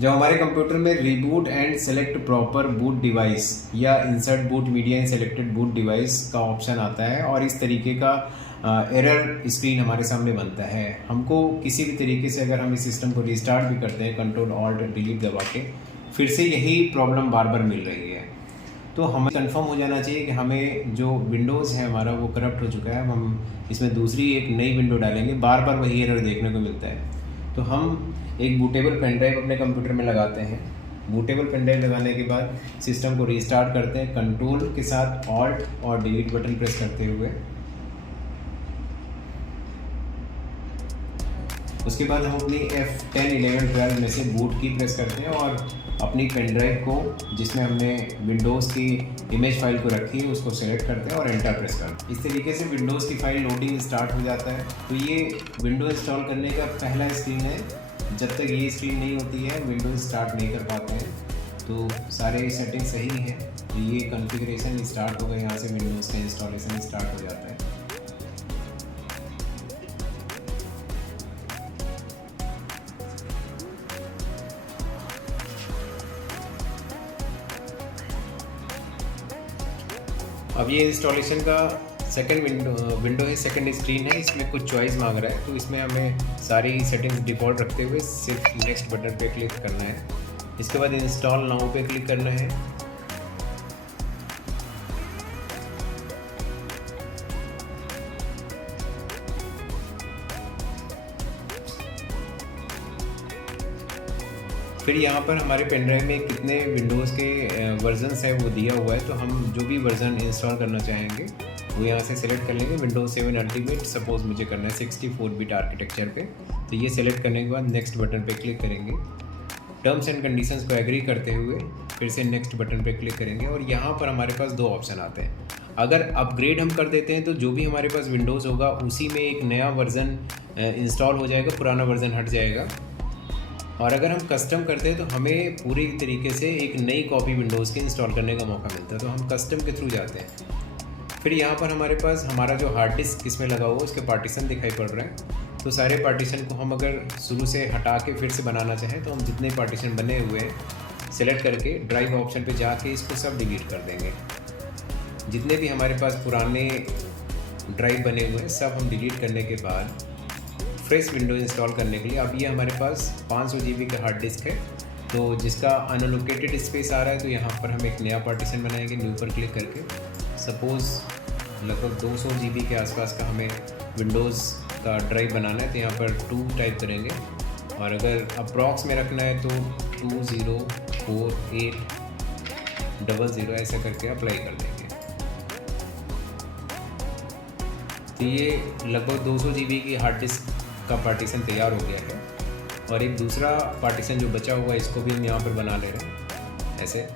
जब हमारे कंप्यूटर में reboot and select proper boot device या insert boot media in selected boot device का ऑप्शन आता है और इस तरीके का एरर स्क्रीन हमारे सामने बनता है। हमको किसी भी तरीके से अगर हम इस सिस्टम को रिस्टार्ट भी करते हैं कंट्रोल ऑल्ट डिलीट दबा के, फिर से यही प्रॉब्लम बार बार मिल रही है। तो हमें कंफर्म हो जाना चाहिए कि हमें जो विंडोज़ है हमारा वो करप्ट हो चुका है। हम इसमें दूसरी एक नई विंडो डालेंगे, बार बार वही एरर देखने को मिलता है। तो हम एक बूटेबल पेन ड्राइव अपने कंप्यूटर में लगाते हैं। बूटेबल पेन ड्राइव लगाने के बाद सिस्टम को रीस्टार्ट करते हैं कंट्रोल के साथ ऑल्ट और डिलीट बटन प्रेस करते हुए। उसके बाद हम अपनी F10, 11, 12 में से बूट की प्रेस करते हैं और अपनी पेन ड्राइव को जिसमें हमने विंडोज़ की इमेज फाइल को रखी है उसको सेलेक्ट करते हैं और एंटर प्रेस करते हैं। इस तरीके से विंडोज़ की फाइल लोडिंग स्टार्ट हो जाता है। तो ये विंडोज़ इंस्टॉल करने का पहला स्क्रीन है। जब तक ये स्क्रीन नहीं होती है विंडोज़ स्टार्ट नहीं कर पाते हैं। तो सारे सेटिंग सही हैं। तो ये कॉन्फ़िगरेशन स्टार्ट हो गया, यहाँ से विंडोज़ का इंस्टॉलेशन स्टार्ट हो जाता है। अब ये इंस्टॉलेशन का सेकंड विंडो है, सेकंड स्क्रीन है। इसमें कुछ चॉइस मांग रहा है, तो इसमें हमें सारी सेटिंग्स डिफ़ॉल्ट रखते हुए सिर्फ नेक्स्ट बटन पे क्लिक करना है। इसके बाद इंस्टॉल नाउ पे क्लिक करना है। फिर यहाँ पर हमारे पेन ड्राइव में कितने विंडोज़ के वर्जन्स है वो दिया हुआ है। तो हम जो भी वर्जन इंस्टॉल करना चाहेंगे वो यहाँ से सेलेक्ट कर लेंगे। विंडोज़ 7 अल्टीमेट सपोज़ मुझे करना है 64 बिट आर्किटेक्चर पे। तो ये सेलेक्ट करने के बाद नेक्स्ट बटन पे क्लिक करेंगे। टर्म्स एंड कंडीशंस को एग्री करते हुए फिर से नेक्स्ट बटन पे क्लिक करेंगे और यहाँ पर हमारे पास दो ऑप्शन आते हैं। अगर अपग्रेड हम कर देते हैं तो जो भी हमारे पास विंडोज़ होगा उसी में एक नया वर्ज़न इंस्टॉल हो जाएगा, पुराना वर्ज़न हट जाएगा। और अगर हम कस्टम करते हैं तो हमें पूरी तरीके से एक नई कॉपी विंडोज़ की इंस्टॉल करने का मौका मिलता है। तो हम कस्टम के थ्रू जाते हैं। फिर यहाँ पर हमारे पास हमारा जो हार्ड डिस्क इसमें लगा हुआ है उसके पार्टीशन दिखाई पड़ रहे हैं। तो सारे पार्टीशन को हम अगर शुरू से हटा के फिर से बनाना चाहें तो हम जितने पार्टीशन बने हुए हैं सेलेक्ट करके ड्राइव ऑप्शन पे जाके इसको सब डिलीट कर देंगे। जितने भी हमारे पास पुराने ड्राइव बने हुए हैं सब हम डिलीट करने के बाद फ्रेश विंडो इंस्टॉल करने के लिए, अब ये हमारे पास 500 GB का हार्ड डिस्क है तो जिसका अनलोकेटेड स्पेस आ रहा है। तो यहाँ पर हम एक नया पार्टीशन बनाएंगे न्यू पर क्लिक करके। सपोज़ लगभग 200 GB के आसपास का हमें विंडोज़ का ड्राइव बनाना है। तो यहाँ पर 2 टाइप करेंगे और अगर अप्रॉक्स में रखना है तो 204800 ऐसा करके अप्लाई कर देंगे। तो ये लगभग 200 GB की हार्ड डिस्क का पार्टीशन तैयार हो गया है और एक दूसरा पार्टीशन जो बचा हुआ है इसको भी हम यहाँ पर बना ले रहे हैं। ऐसे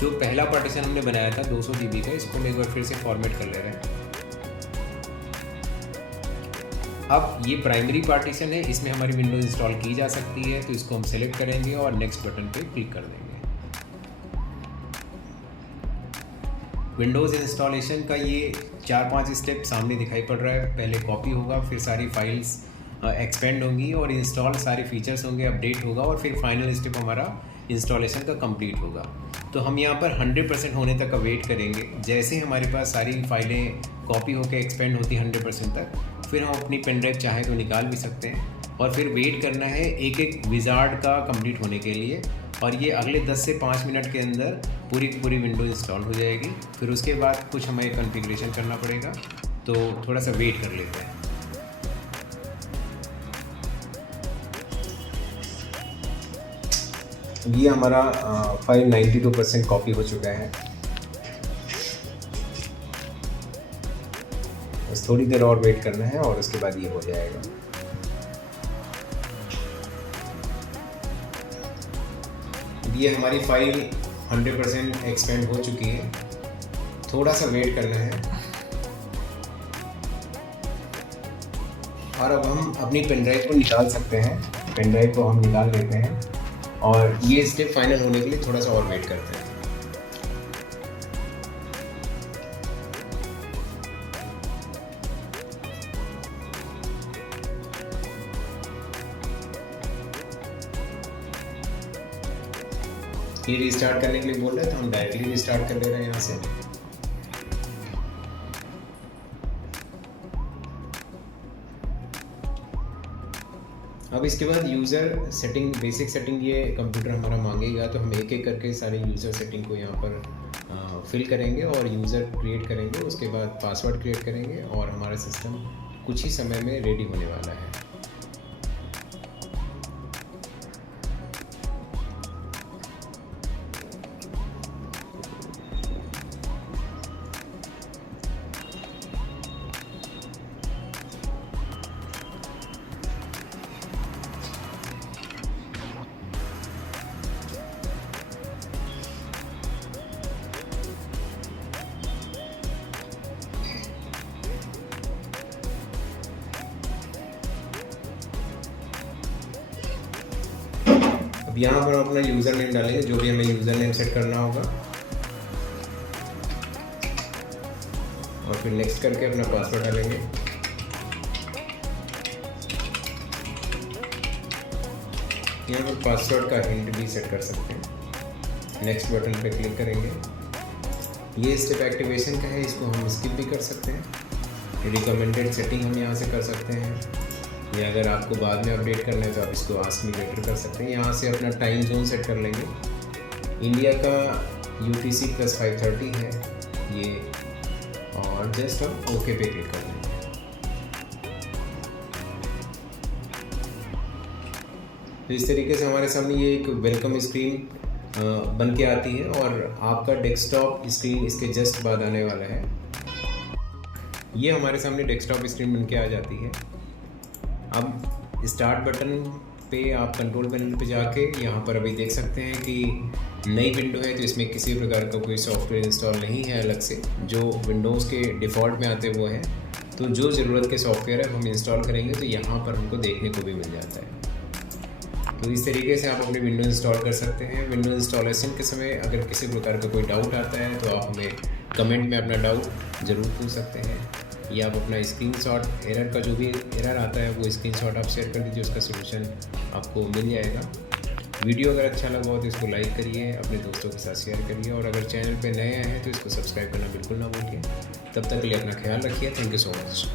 जो पहला पार्टीशन हमने बनाया था 200 GB का, इसको हम एक बार फिर से फॉर्मेट कर ले रहे हैं। अब ये प्राइमरी पार्टीशन है, इसमें हमारी विंडोज इंस्टॉल की जा सकती है। तो इसको हम सेलेक्ट करेंगे और नेक्स्ट बटन पे क्लिक कर देंगे। विंडोज़ इंस्टॉलेशन का ये 4-5 स्टेप सामने दिखाई पड़ रहा है। पहले कॉपी होगा, फिर सारी फाइल्स एक्सपेंड होंगी और इंस्टॉल सारे फीचर्स होंगे, अपडेट होगा और फिर फाइनल स्टेप हमारा इंस्टॉलेशन का कंप्लीट होगा। तो हम यहाँ पर 100% होने तक का वेट करेंगे। जैसे हमारे पास सारी फाइलें कॉपी होकर एक्सपेंड होती 100% तक, फिर हम अपनी पेन ड्राइव चाहे तो निकाल भी सकते हैं और फिर वेट करना है एक एक विज़ार्ड का कंप्लीट होने के लिए। और ये अगले 10 से 5 मिनट के अंदर पूरी की पूरी विंडो इंस्टॉल हो जाएगी। फिर उसके बाद कुछ हमें कॉन्फ़िगरेशन करना पड़ेगा, तो थोड़ा सा वेट कर लेते हैं। ये हमारा फाइल 92% कॉपी हो चुका है। बस थोड़ी देर और वेट करना है और उसके बाद ये हो जाएगा। ये हमारी फाइल 100% एक्सपेंड हो चुकी है। थोड़ा सा वेट करना है और अब हम अपनी पेन ड्राइव को निकाल सकते हैं। पेन ड्राइव को हम निकाल लेते हैं और ये स्टेप फाइनल होने के लिए थोड़ा सा और वेट करते हैं। ये रिस्टार्ट करने के लिए बोल रहा है तो हम डायरेक्टली रिस्टार्ट कर दे रहे हैं यहाँ से। अब इसके बाद यूज़र सेटिंग, बेसिक सेटिंग ये कंप्यूटर हमारा मांगेगा, तो हम एक एक करके सारे यूज़र सेटिंग को यहाँ पर फिल करेंगे और यूज़र क्रिएट करेंगे। उसके बाद पासवर्ड क्रिएट करेंगे और हमारा सिस्टम कुछ ही समय में रेडी होने वाला है। अब यहाँ पर हम अपना यूज़र नेम डालेंगे, जो भी हमें यूज़र नेम सेट करना होगा, और फिर नेक्स्ट करके अपना पासवर्ड डालेंगे। यहाँ पर पासवर्ड का हिंट भी सेट कर सकते हैं। नेक्स्ट बटन पे क्लिक करेंगे। ये स्टेप एक्टिवेशन का है, इसको हम स्किप भी कर सकते हैं। रिकमेंडेड सेटिंग हम यहाँ से कर सकते हैं, या अगर आपको बाद में अपडेट करना है तो आप इसको आस्क मी लेटर कर सकते हैं। यहाँ से अपना टाइम जोन सेट कर लेंगे। इंडिया का UTC +5:30 है ये, और जस्ट हम ओके पे क्लिक कर देंगे। तो इस तरीके से हमारे सामने ये एक वेलकम स्क्रीन बन के आती है, और आपका डेस्कटॉप स्क्रीन इसके जस्ट बाद आने वाला है। ये हमारे सामने डेस्कटॉप स्क्रीन बन के आ जाती है। अब स्टार्ट बटन पे आप कंट्रोल पैनल पे जाके यहाँ पर अभी देख सकते हैं कि नई विंडो है, तो इसमें किसी प्रकार का कोई सॉफ्टवेयर इंस्टॉल नहीं है अलग से। जो विंडोज़ के डिफ़ॉल्ट में आते वो हैं, तो जो ज़रूरत के सॉफ्टवेयर है हम इंस्टॉल करेंगे तो यहाँ पर हमको देखने को भी मिल जाता है। तो इस तरीके से आप अपनी विंडो इंस्टॉल कर सकते हैं। विंडो इंस्टॉलेशन के समय अगर किसी प्रकार का कोई डाउट आता है तो आप हमें कमेंट में अपना डाउट ज़रूर पूछ सकते हैं, या आप अपना स्क्रीनशॉट, एरर का जो भी एरर आता है वो स्क्रीनशॉट आप शेयर कर दीजिए, उसका सलूशन आपको मिल जाएगा। वीडियो अगर अच्छा लगा हो तो इसको लाइक करिए, अपने दोस्तों के साथ शेयर करिए, और अगर चैनल पे नए आए हैं तो इसको सब्सक्राइब करना बिल्कुल ना भूलिए। तब तक के लिए अपना ख्याल रखिए। Thank you so much.